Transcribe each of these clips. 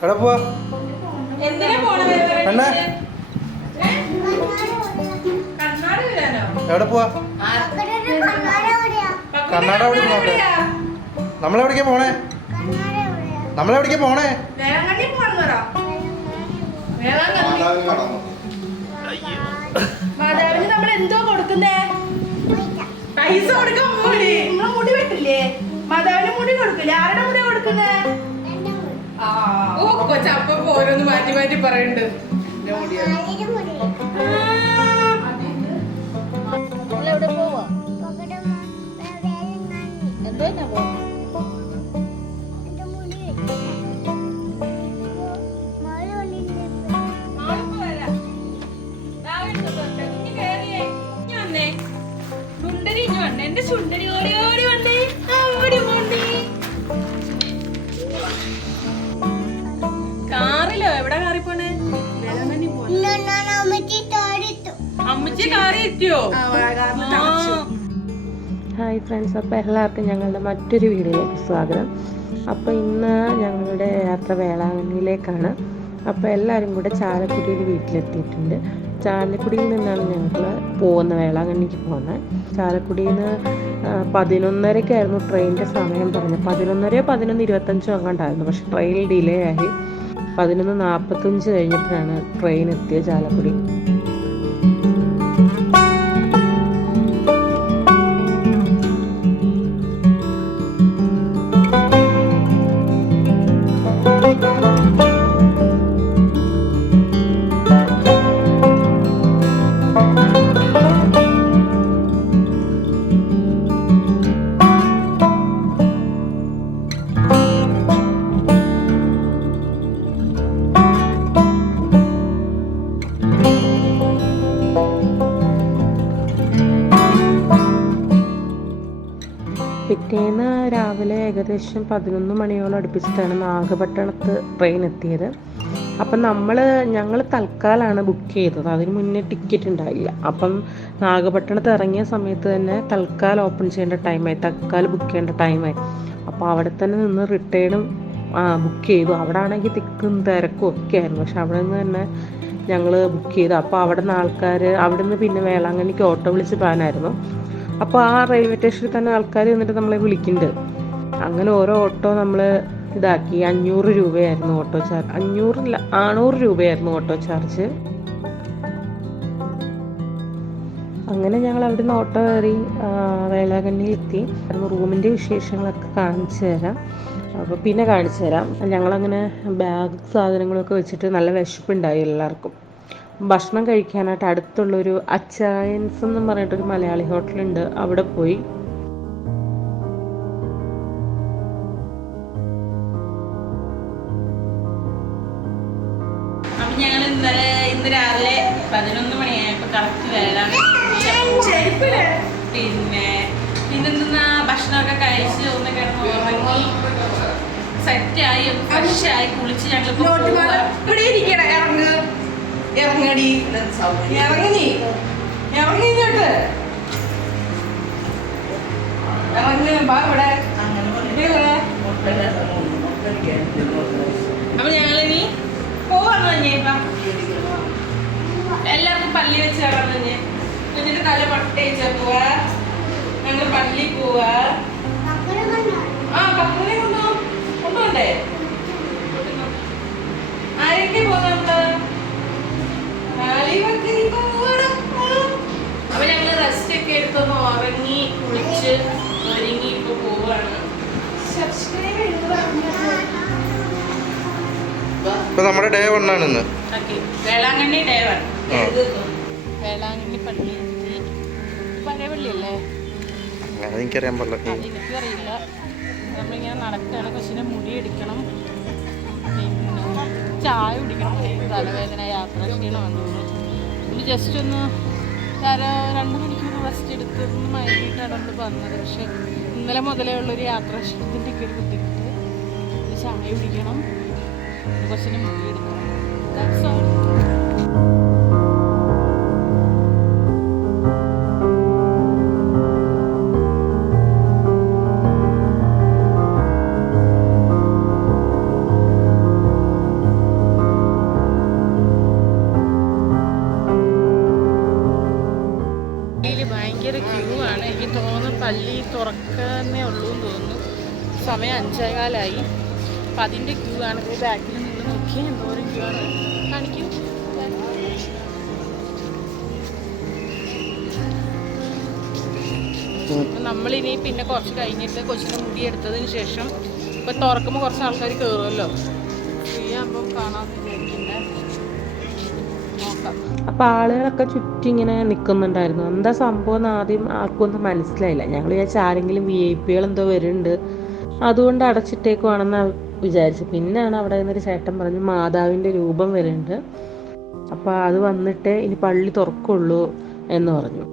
എവിടെ പോവാ? എവിടെ പോവാ? കണ്ണാട എവിടെ നോട്ടെ? നമ്മളെവിടേക്കാ പോണേ? നമ്മളെവിടേക്കാ പോണേ? മാതാവിന് നമ്മൾ എന്തോ കൊടുക്കുന്നേ? പൈസ കൊടുക്കാൻ മുടി. നമ്മള് മുടി വെട്ടില്ലേ? മാതാവിന് മുടി കൊടുക്കില്ലേ? ആരുടെ മുടി കൊടുക്കുന്നേ? കൊച്ചപ്പ ഓരോന്ന് മാറ്റി മാറ്റി പറയുന്നുണ്ട്. നമ്മളെവിടെ പോവാ? എന്തോ പോവാ? എന്റെ സുന്ദരി ഓടി ഓടി വന്നേ. ഓടി വന്നേ. കാറിലോ? എവിടെ കാറി പോണേ? അമ്മച്ചി കാറി എത്തിയോ? ഹായ് ഫ്രണ്ട്സ്, അപ്പോൾ എല്ലാവർക്കും ഞങ്ങളുടെ മറ്റൊരു വീഡിയോയിലേക്ക് സ്വാഗതം. അപ്പോൾ ഇന്ന് ഞങ്ങളുടെ യാത്ര വേളാങ്കണ്ണിയിലേക്കാണ്. അപ്പോൾ എല്ലാവരും കൂടെ ചാലക്കുടിയിൽ വീട്ടിലെത്തിയിട്ടുണ്ട്. ചാലക്കുടിയിൽ നിന്നാണ് ഞങ്ങൾ പോകുന്നത്, വേളാങ്കണ്ണിക്ക് പോകുന്നത്. ചാലക്കുടിയിൽ നിന്ന് 11:30-ക്കായിരുന്നു ട്രെയിനിൻ്റെ സമയം പറഞ്ഞത്. 11:00 11:25 അങ്ങോട്ടായിരുന്നു. പക്ഷെ ട്രെയിൻ ഡിലേ ആയി. 11:45 കഴിഞ്ഞപ്പോഴാണ് ട്രെയിൻ എത്തിയത് ചാലക്കുടി. പിറ്റേന്ന് രാവിലെ ഏകദേശം 11 മണിയോളം അടുപ്പിച്ചിട്ടാണ് നാഗപട്ടണത്ത് ട്രെയിൻ എത്തിയത്. അപ്പം ഞങ്ങൾ തൽക്കാലാണ് ബുക്ക് ചെയ്തത്. അതിന് മുന്നേ ടിക്കറ്റ് ഉണ്ടായില്ല. അപ്പം നാഗപട്ടണത്ത് ഇറങ്ങിയ സമയത്ത് തന്നെ തൽക്കാൽ ഓപ്പൺ ചെയ്യേണ്ട ടൈമായി, തൽക്കാൽ ബുക്ക് ചെയ്യേണ്ട ടൈമായി. അപ്പോൾ അവിടെ തന്നെ നിന്ന് റിട്ടേണും ബുക്ക് ചെയ്തു. അവിടെ ആണെങ്കിൽ തിക്കും തിരക്കും ഒക്കെ ആയിരുന്നു. പക്ഷെ അവിടെ നിന്ന് തന്നെ ഞങ്ങൾ ബുക്ക് ചെയ്തു. അപ്പോൾ അവിടെ നിന്ന് ആൾക്കാർ അവിടെ നിന്ന് പിന്നെ വേളാങ്കണ്ണിക്ക് ഓട്ടോ വിളിച്ച് പോകാനായിരുന്നു. അപ്പോൾ ആ റെയിൽവേ സ്റ്റേഷനിൽ തന്നെ ആൾക്കാർ എന്നിട്ട് നമ്മളെ വിളിക്കുന്നുണ്ട്. അങ്ങനെ ഓരോ ഓട്ടോ നമ്മൾ ഇതാക്കി. 500 രൂപയായിരുന്നു ഓട്ടോ ചാർജ്. 600 രൂപയായിരുന്നു ഓട്ടോ ചാർജ്. അങ്ങനെ ഞങ്ങൾ അവിടെ നിന്ന് ഓട്ടോ കയറി വേളാങ്കണ്ണിയിൽ എത്തി. റൂമിൻ്റെ വിശേഷങ്ങളൊക്കെ കാണിച്ചു തരാം. അപ്പോൾ പിന്നെ കാണിച്ചു തരാം. ഞങ്ങളങ്ങനെ ബാഗ് സാധനങ്ങളൊക്കെ വെച്ചിട്ട് നല്ല വിശപ്പുണ്ടായി എല്ലാവർക്കും. ഭക്ഷണം കഴിക്കാനായിട്ട് അടുത്തുള്ളൊരു അച്ചായൻസ് എന്ന് പറഞ്ഞിട്ടൊരു മലയാളി ഹോട്ടലുണ്ട്. അവിടെ പോയി. അപ്പം ഞങ്ങൾ ഇന്ന് രാവിലെ 11 മണിയായപ്പോൾ കറക്റ്റ് വരാൻ പിന്നെന്താ ഭക്ഷണമൊക്കെ കഴിച്ച് ഒന്ന് കിടന്ന് ഉറങ്ങി സെറ്റായി ഫ്രഷായി കുളിച്ച് ഞങ്ങൾ ഇവിടെ ഇരിക്കണം. ഇറങ്ങടി ഇറങ്ങി ഇങ്ങോട്ട് ഇവിടെ. അപ്പൊ ഞങ്ങളിനി പോവാന്ന് പറഞ്ഞേപ്പാ. എല്ലാവർക്കും പള്ളി വെച്ച് കയറാന്ന് പറഞ്ഞേ. എന്നിട്ട് നല്ല പട്ടയിച്ച പോവാ. ഞങ്ങൾ പള്ളി പോവാ. പക്കുനെ കൊണ്ടുപോണ്ടേ? ആരൊക്കെ പോകുന്ന നമ്മള്? അപ്പൊ ഞങ്ങള് റെസ്റ്റ് ഒക്കെ എടുത്തൊന്ന് ഉറങ്ങി കുളിച്ച് ഒരുങ്ങി ഇപ്പൊ പോവാണ്. നമ്മുടെ ഡേ 1 ആണ് ഇന്ന്. വേളാങ്കണ്ണി ഡേ 1. വേളാങ്കണ്ണി പള്ളി പഴയ പള്ളിയല്ലേ? എനിക്കറിയാൻ പാടില്ല. എനിക്കറിയില്ല. നമ്മളിങ്ങനെ നടക്കുകയാണ്. കൊച്ചിനെ മുടി എടുക്കണം, പിന്നെ ചായ കുടിക്കണം. തലവേദന, യാത്ര ക്ഷീണം വന്നു. ഒന്ന് ജസ്റ്റ് ഒന്ന് 2 മണിക്കൂർ റെസ്റ്റ് എടുത്ത് ഒന്ന് മയങ്ങിയിട്ടാണ് നമ്മൾ വന്നത്. പക്ഷെ ഇന്നലെ മുതലേ ഉള്ളൊരു യാത്രാ ക്ഷീണത്തിൻ്റെ ഒക്കെ ഒരു ബുദ്ധിമുട്ട്. ചായ കുടിക്കണം, കൊച്ചിനെ മുടി എടുക്കണം. That's all. ഭയങ്കര ക്യൂ ആണ്. എനിക്ക് തോന്നുന്നു പള്ളി തുറക്കുന്നേ ഉള്ളൂ എന്ന് തോന്നുന്നു. സമയം 5:15 അപ്പം അതിൻ്റെ ക്യൂ ആണ്. ബാക്കിൽ നിന്ന് നോക്കി എന്തോരം ക്യൂ ആണ് കാണിക്കൂ. നമ്മളിനി പിന്നെ കുറച്ച് കഴിഞ്ഞിട്ട് കൊച്ചിൻ്റെ മുടി എടുത്തതിന് ശേഷം ഇപ്പം തുറക്കുമ്പോൾ കുറച്ച് ആൾക്കാർ കയറുമല്ലോ, ഫ്രീ ആകുമ്പം കാണാമെന്ന് വിചാരിക്കുന്നത്. നോക്കാം. അപ്പോൾ ആളുകളൊക്കെ ചുറ്റും ഇങ്ങനെ നിൽക്കുന്നുണ്ടായിരുന്നു. എന്താ സംഭവം എന്ന് ആദ്യം ആർക്കൊന്നും മനസ്സിലായില്ല. ഞങ്ങൾ വിചാരിച്ച ആരെങ്കിലും VIP എന്തോ വരുന്നുണ്ട്, അതുകൊണ്ട് അടച്ചിട്ടേക്കുവാണെന്ന് വിചാരിച്ചു. പിന്നെയാണ് അവിടെ നിന്നൊരു ചേട്ടൻ പറഞ്ഞു മാതാവിൻ്റെ രൂപം വരുന്നുണ്ട്, അപ്പോൾ അത് വന്നിട്ട് ഇനി പള്ളി തുറക്കുള്ളൂ എന്ന് പറഞ്ഞു.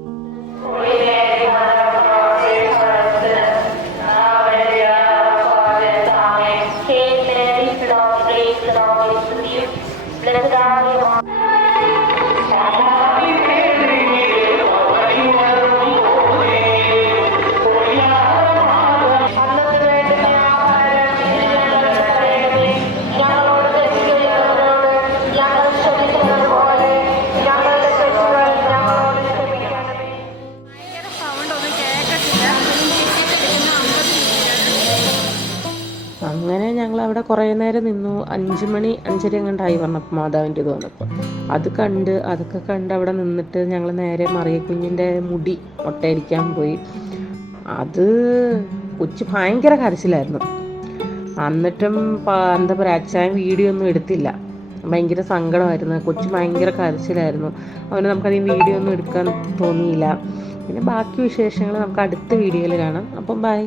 അങ്ങനെ ഞങ്ങൾ അവിടെ കുറേ നേരം നിന്നു. 5 മണി 5:30 എങ്ങാണ്ടായി വന്നപ്പോൾ മാതാവിൻ്റെ ഇത് വന്നപ്പോൾ അതൊക്കെ കണ്ട് അവിടെ നിന്നിട്ട് ഞങ്ങൾ നേരെ മറിയക്കുഞ്ഞിൻ്റെ മുടി ഒട്ടയടിക്കാൻ പോയി. അത് കൊച്ചു ഭയങ്കര കരച്ചിലായിരുന്നു. എന്നിട്ടും എന്താ പറയുക, അച്ഛൻ വീഡിയോ ഒന്നും എടുത്തില്ല. ഭയങ്കര സങ്കടമായിരുന്നു. കൊച്ചു ഭയങ്കര കരച്ചിലായിരുന്നു. അവന് നമുക്കധികം വീഡിയോ ഒന്നും എടുക്കാൻ തോന്നിയില്ല. പിന്നെ ബാക്കി വിശേഷങ്ങൾ നമുക്ക് അടുത്ത വീഡിയോയിൽ കാണാം. അപ്പം ബൈ.